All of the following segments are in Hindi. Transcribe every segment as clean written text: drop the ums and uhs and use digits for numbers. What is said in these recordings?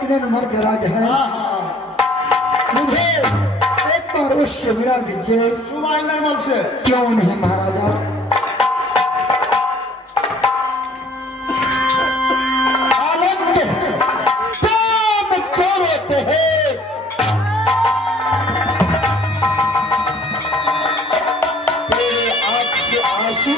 किरण मर के राज है। मुझे एक बार उससे मिला दीजिए। निर्मल से क्यों नहीं महाराजा? आनंद प्रेम क्यों रोते हैं? तेरे आंख से आंसू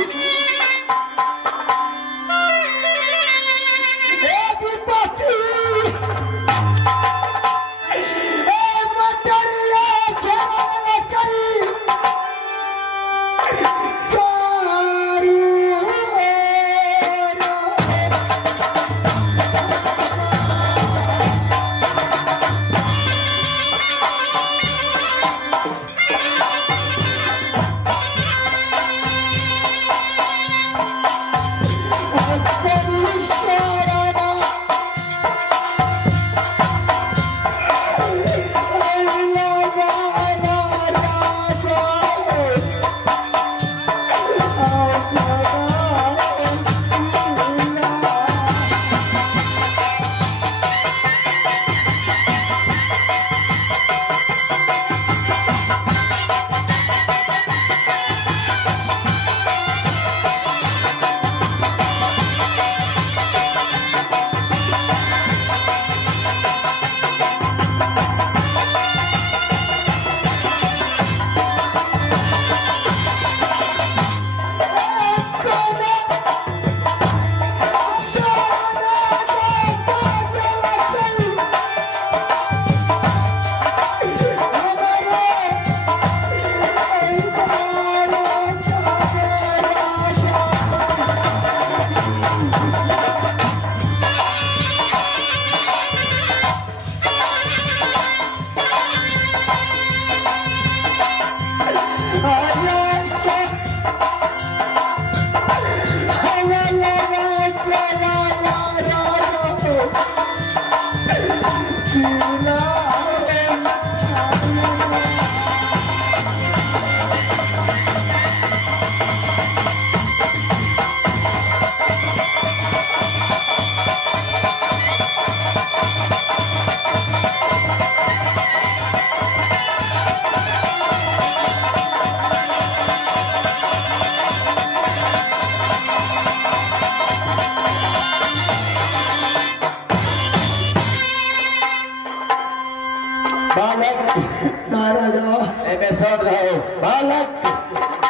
बालक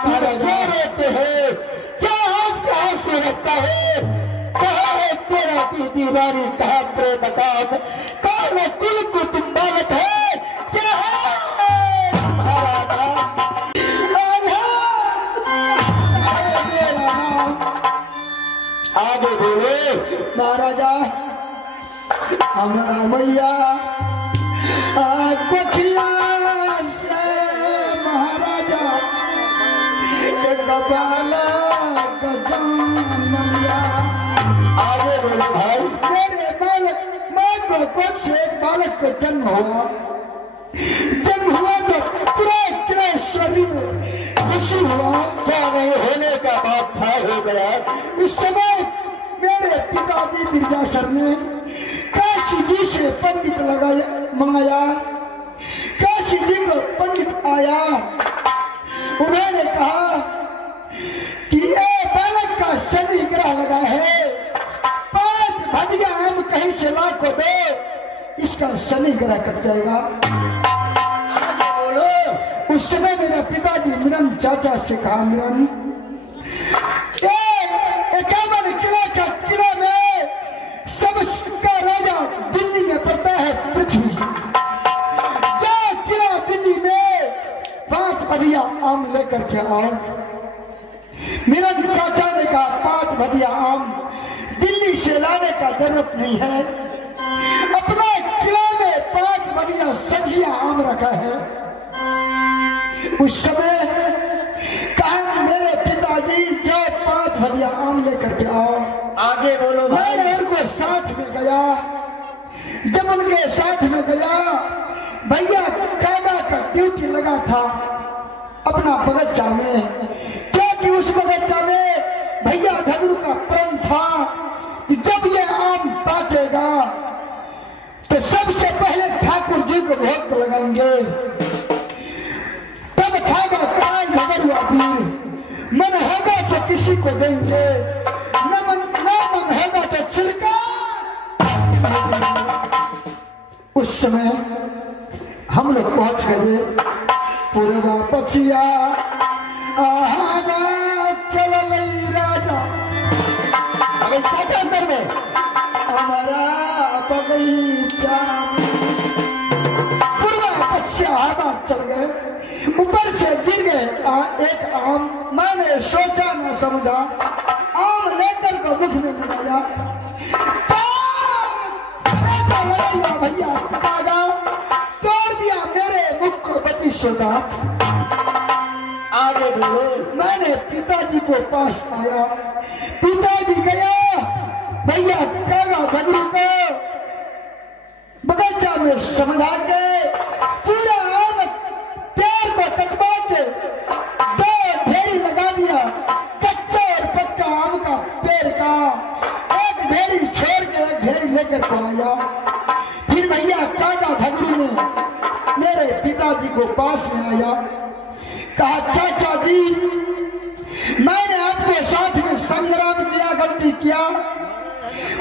महाराजा रहते हैं। क्या आपका आंसू रहता है? कहा है तेरा दीवारी, कहा प्रेम काम, कौन कुल को तुम बालक है? क्या महाराजा आगे बोले। महाराजा हमारा मैया कोठिया आगे बोले भाई। मेरे बालक माँ को कुछ से एक बालक को जन्म हुआ तो पूरे शरीर में खुशी हुआ। क्या नहीं होने का बात था, हो गया। उस समय मेरे पिताजी मिर्जासर ने काशी जी से पंडित मंगाया। काशी जी को पंडित आया, उन्होंने कहा कि ये बालक का शनि ग्रह लगा है, 5 भदिया आम कहीं से ला को दो, इसका शनि ग्रह कट जाएगा। बोलो। उस समय मेरा पिताजी मिरन चाचा से कहा, मिरन 51 किला का किला में सबका राजा दिल्ली में पड़ता है पृथ्वी। जा किला दिल्ली में 5 भदिया आम लेकर के आओ। मेरा चाचा ने कहा 5 भदिया आम दिल्ली से लाने का जरूरत नहीं है, अपना किला में 5 भदिया सजिया आम रखा है। उस समय कहा मेरे पिताजी जाओ 5 भदिया आम लेकर के आओ। आगे बोलो भाई। मैं उनको साथ में गया। जब उनके साथ में गया, भैया कागा का ड्यूटी लगा था अपना बगीचा में, क्योंकि उस बगीचा में भैया घगरू का प्रण था कि जब ये आम पाके जाएगा तो सबसे पहले ठाकुर जी को भोग लगाएंगे, तब खाएगा काल झगड़ुआ वीर। मन होगा तो किसी को देंगे, न मन होगा तो छिलका। उस समय हम लोग पहुंच गए पूर्वा पछिया आहाना चल राजा अंदर में हमारा बगीचा। पूर्वा पछिया हवा चल गए, ऊपर से गिर गए एक आम। मैंने सोचा न समझा, आम लेकर को मुख में लगाया, भैया कागा तोड़ दिया मेरे मुख को बत्तीसों। आगे बोलो। मैंने पिताजी को पास आया, पिताजी गया भैया कागा भगरू को बगीचा में समझा के पूरा आम पेड़ को कटवा के 2 ढेरी लगा दिया, कच्चा और पक्का आम का पेड़ का। एक ढेरी छोड़ के एक ढेरी लेकर को आया। फिर भैया कागा भगरू ने मेरे पिताजी को पास में आया, कहा चाचा जी मैंने आपके साथ में संग्राम किया, गलती किया,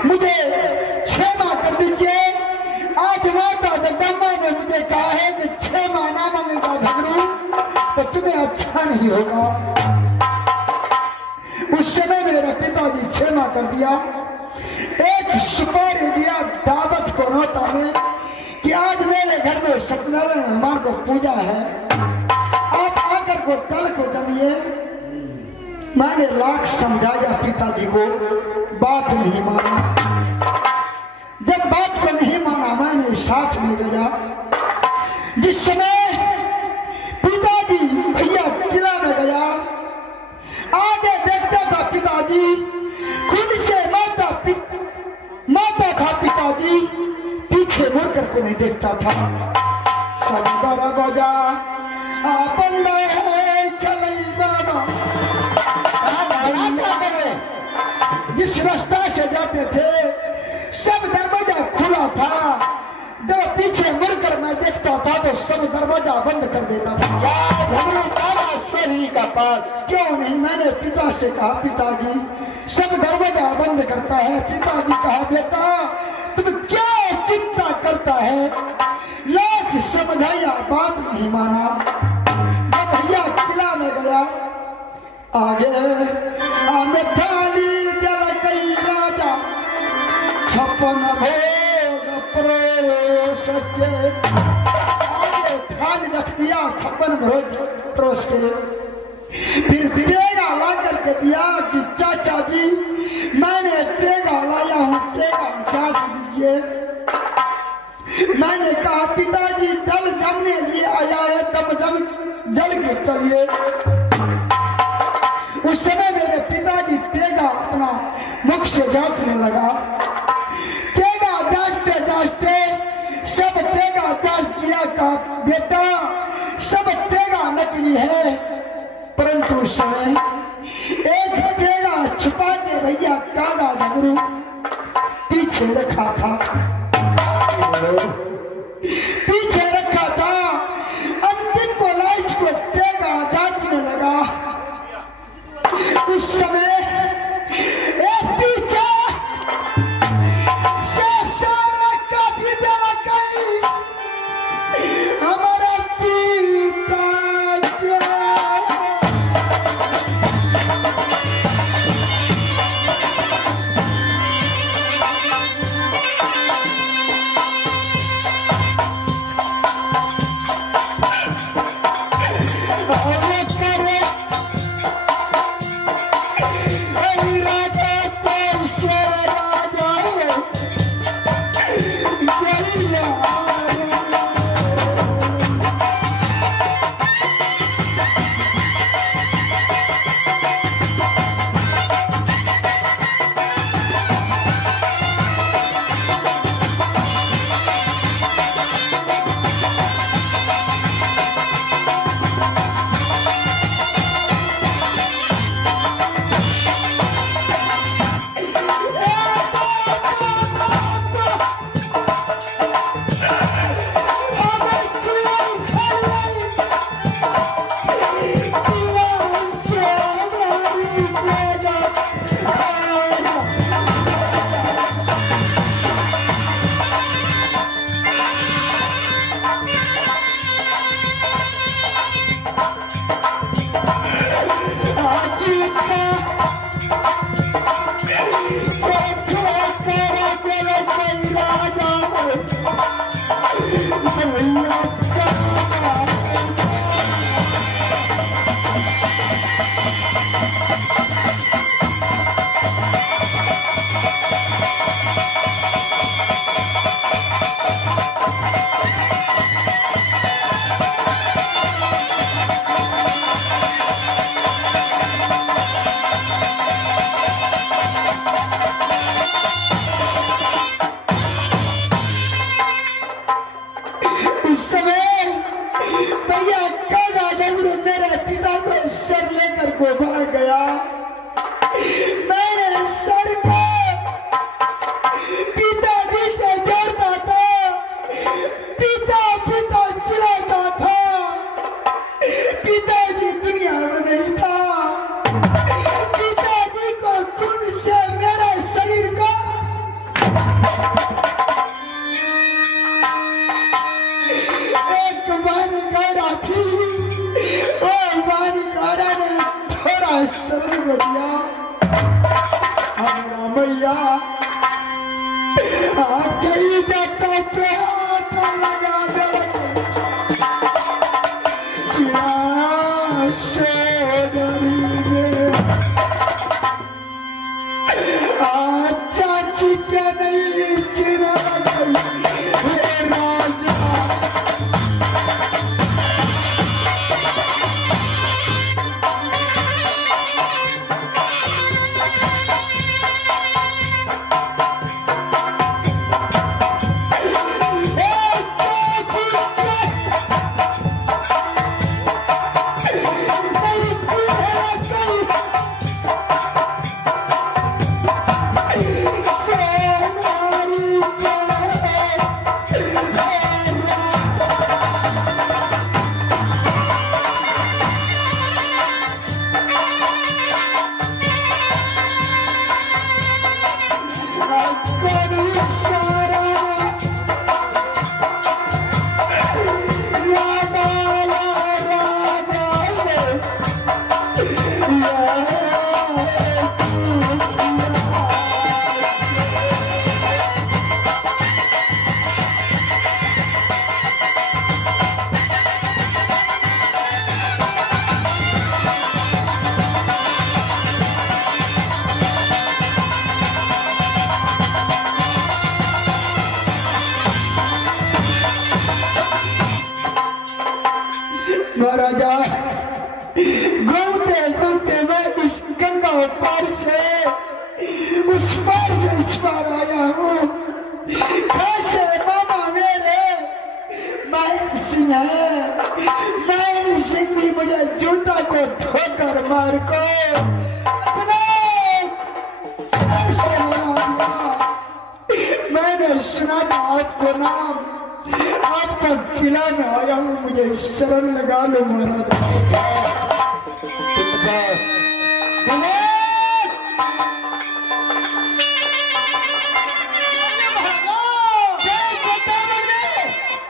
मुझे क्षमा कर दीजिए। आज माता जगदम्बा ने मुझे कहा है कि क्षमा ना मांगेगा भगरू तो तुम्हें अच्छा नहीं होगा। उस समय मेरे पिताजी क्षमा कर दिया, एक सुपारी दिया दावत को नौता में कि आज मेरे घर में सत्यनारायण हनुमान को पूजा है, आप आकर को कल को जमिए। मैंने लाख समझाया पिताजी को, बात नहीं माना। जब बात को नहीं माना मैंने साथ में गया। जिस समय पिताजी भैया किला में गया, आगे देखता था पिताजी, खुद से माता था पिताजी, पीछे मुड़कर को नहीं देखता था। सब बजा अपन चलई बाबा, जिस रास्ता से जाते थे सब दरवाजा खुला था, जब पीछे मुड़कर मैं देखता था तो सब दरवाजा बंद कर देता था। शरीर का पास क्यों नहीं? मैंने पिता से कहा पिताजी सब दरवाजा बंद करता है। पिताजी कहा बेटा तुम क्या चिंता करता है, लाख समझाया बात नहीं माना। जब भैया किला में गया, आगे थाली जल गई राजा 56 भोग परोस के, आगे थाली रख दिया 56 भोग परोस के। फिर तेगा ला करके दिया कि चाचा जी मैंने तेगा लाया हूं, तेगा जांच दीजिए। मैंने कहा पिताजी दल जमने लिए आया है, दम जल के चलिए। उस समय मेरे पिताजी तेगा अपना मुख से जांचने लगा। तेगा जांचते जांचते सब तेगा जांच दिया, कहा बेटा सब तेगा नकली है, परंतु उस समय एक तेगा छुपा के भैया कागा झगरू पीछे रखा था, पीछे रखा था। अंतिम को लाइट को तेगा जांचने लगा। उस समय एक पीछे से सारा काफी जला गई हमारा पिता। पिताजी से डरता था, पिता पिता चिल्लाता था। पिताजी दुनिया में नहीं था। पिताजी को खून से मेरे शरीर का एक बार गाड़ा थी, वो बार गाड़ा ने थोड़ा शरण को दिया। हमारा मैया कहीं जाता पे हाथ लगा दे। चाची क्या नहीं चिरा गई राजा। महाराजा घूमते घूमते मैं इस गंगा पार से उस पार से इस पार आया हूँ। कैसे मामा मेरे मायल सिंह है, मायल सिंह भी मुझे जूता को ठोकर मार को अपने ऐसे बना दिया। मैंने सुना था आपको नाम, आपका किला में आया हूँ, मुझे शरण लगा लो महाराज।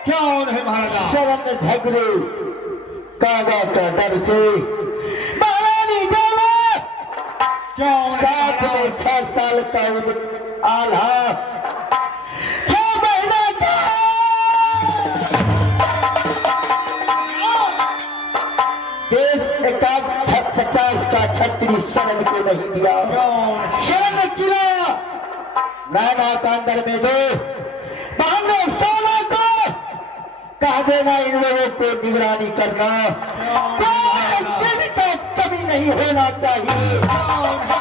कौन है महाराजा? शरण झगड़े कागा का डर से महारानी बोला। कौन है साथ महाराज? में 6 साल का आल्हा, 6 महीने का देश एकाध 50 का छत्री शरण को नहीं दिया। कौन है? शरण किला नाना का अंदर में दो बहाने सोना को कह देना, इन लोगों को निगरानी करना, कोई दिन तो कमी नहीं होना चाहिए।